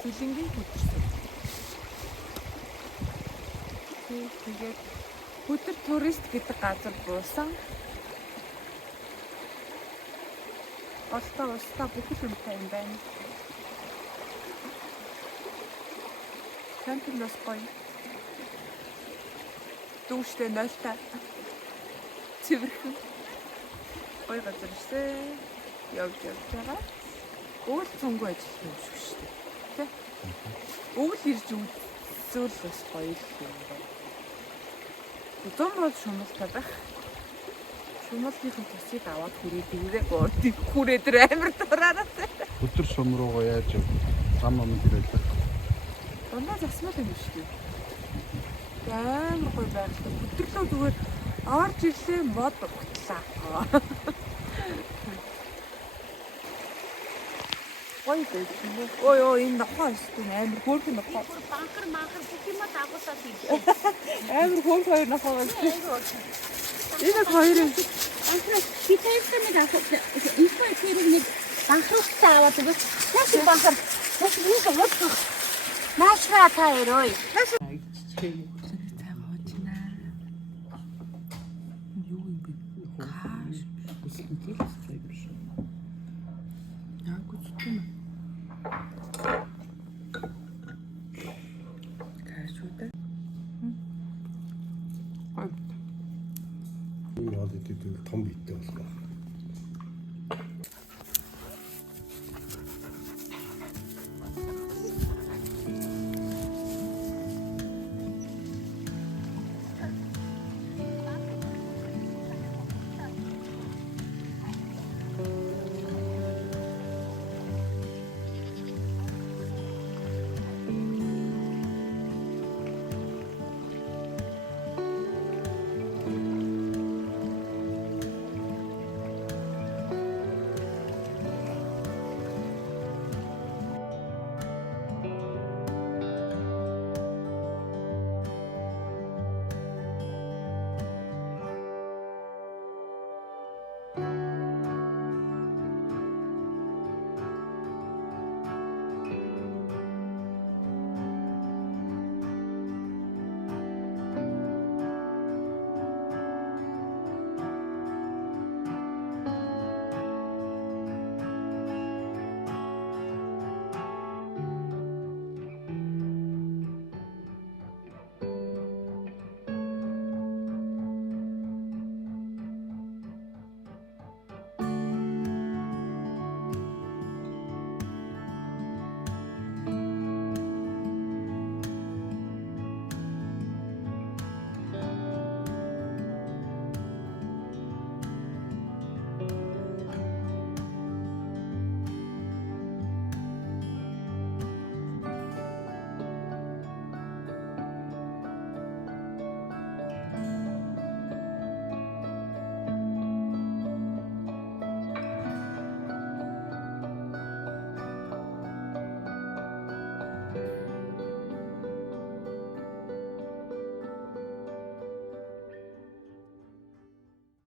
Хилэнгийн хөдөрсөн. Тэгээд хөдөр турист гэдэг газар буусан. Олтоо бүх юмтай юм байна. Кампингс гоё. Дүүштэй нойлтой. Цэвэрхэн. Гоё газар шээ. Явж байгаа. Уул цонгүй ажиллах юм шиг шүү дээ. Тэ? Өвөл ирж үзүүл бас гоё юм байна. Зам бол шумалтай байх. Шумалтын төсийг аваад хүрээд амар дураараа. Өдөр сум руугаа яаж яв? Зам амд ирээлээ. Дандаа засмал юм шүү дээ. Амар гоё байгаад өдөрлөө зүгээр орж ирлээ мод утлаа. Гоё дээ. Ой энэ нохоо эсвэл амар хөөрхөн нохоо. Банкар бүх юм дагуулаад ирлээ. Амар хөөрхөн хоёр нохоо байна. Энэ хоёр юм. Банкар битээсний дагуулад инфотерийг нэг банкруудтай аваад өгөөч. Яаш банкар? Яаш нэг бодлоо. Наашгаа таарой. Яагаад гэдэг том битээ болох.